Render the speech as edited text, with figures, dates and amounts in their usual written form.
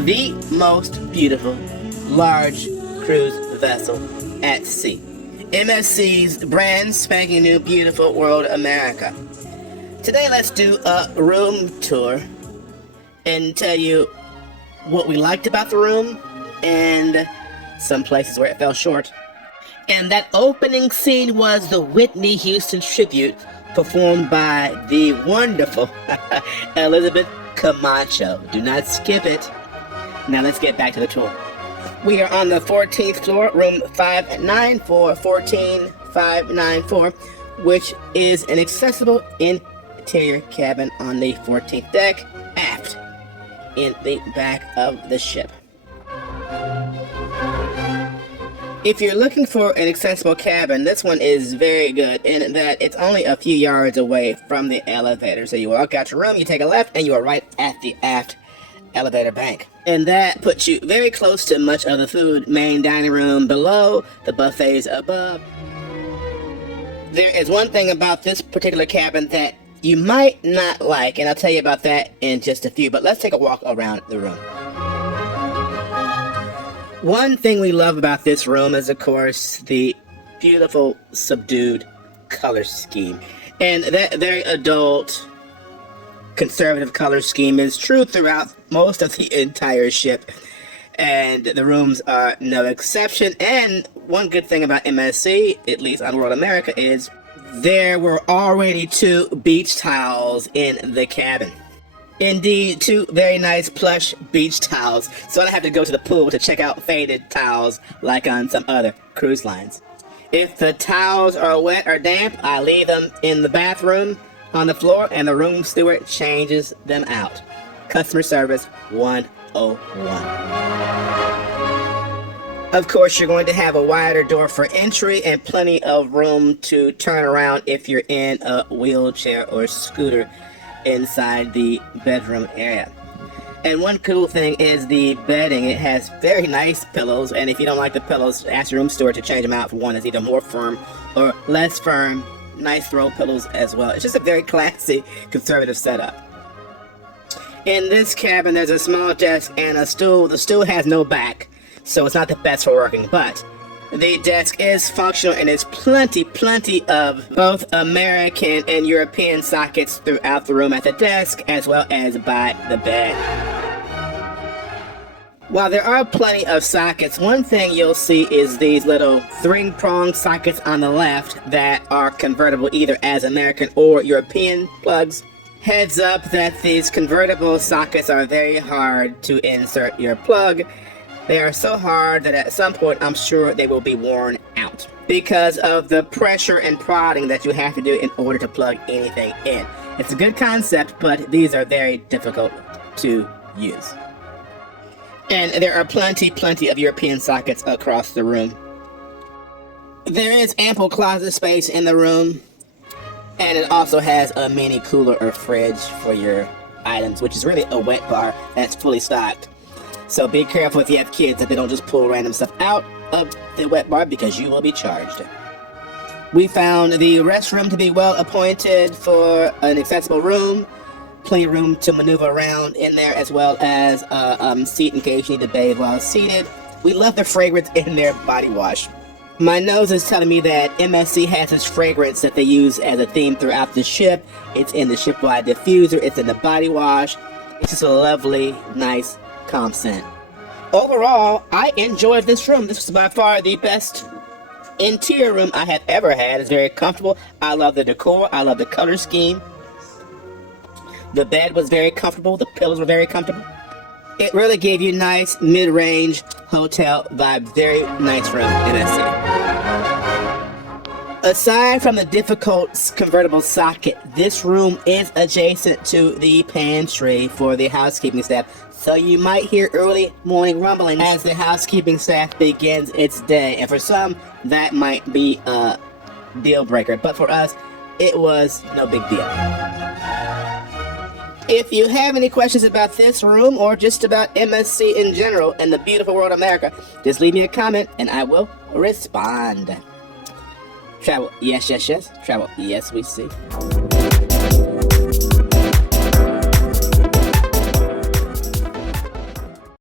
the most beautiful large cruise vessel at sea. MSC's brand spanking new beautiful World America. Today let's do a room tour and tell you what we liked about the room and some places where it fell short. And that opening scene was the Whitney Houston tribute performed by the wonderful Elizabeth Camacho. Do not skip it. Now let's get back to the tour. We are on the 14th floor, room 594, 14594, which is an accessible interior cabin on the 14th deck, aft, in the back of the ship. If you're looking for an accessible cabin, this one is very good in that it's only a few yards away from the elevator. So you walk out your room, you take a left, and you are right at the aft elevator bank. And that puts you very close to much of the food, main dining room below, the buffets above. There is one thing about this particular cabin that you might not like, and I'll tell you about that in just a few, but let's take a walk around the room. One thing we love about this room is, of course, the beautiful subdued color scheme. And that very adult, conservative color scheme is true throughout most of the entire ship. And the rooms are no exception. And one good thing about MSC, at least on World America, is there were already 2 beach towels in the cabin. Indeed, 2 very nice plush beach towels, so I don't have to go to the pool to check out faded towels like on some other cruise lines. If the towels are wet or damp, I leave them in the bathroom on the floor and the room steward changes them out. Customer service 101. Of course, you're going to have a wider door for entry and plenty of room to turn around if you're in a wheelchair or scooter inside the bedroom area. And one cool thing is the bedding. It has very nice pillows, and if you don't like the pillows, ask your room steward to change them out for one that's either more firm or less firm. Nice throw pillows as well. It's just a very classy conservative setup. In this cabin there's a small desk and a stool. The stool has no back, so it's not the best for working, but the desk is functional and there's plenty of both American and European sockets throughout the room at the desk as well as by the bed. While there are plenty of sockets, one thing you'll see is these little 3-prong sockets on the left that are convertible either as American or European plugs. Heads up that these convertible sockets are very hard to insert your plug. They are so hard that at some point I'm sure they will be worn out because of the pressure and prodding that you have to do in order to plug anything in. It's a good concept, but these are very difficult to use. And there are plenty of European sockets across the room. There is ample closet space in the room, and it also has a mini cooler or fridge for your items, which is really a wet bar that's fully stocked. So be careful if you have kids that they don't just pull random stuff out of the wet bar because you will be charged. We found the restroom to be well appointed for an accessible room. Plenty of room to maneuver around in there as well as a seat in case you need to bathe while seated. We love the fragrance in their body wash. My nose is telling me that MSC has this fragrance that they use as a theme throughout the ship. It's in the ship-wide diffuser. It's in the body wash. It's just a lovely, nice, calm scent. Overall, I enjoyed this room. This was by far the best interior room I have ever had. It's very comfortable. I love the decor. I love the color scheme. The bed was very comfortable. The pillows were very comfortable. It really gave you nice mid-range hotel vibe. Very nice room, MSC. Aside from the difficult convertible socket, this room is adjacent to the pantry for the housekeeping staff. So you might hear early morning rumbling as the housekeeping staff begins its day. And for some, that might be a deal breaker. But for us, it was no big deal. If you have any questions about this room or just about MSC in general and the beautiful world of America, just leave me a comment and I will respond. Travel, yes. Travel, yes, we see.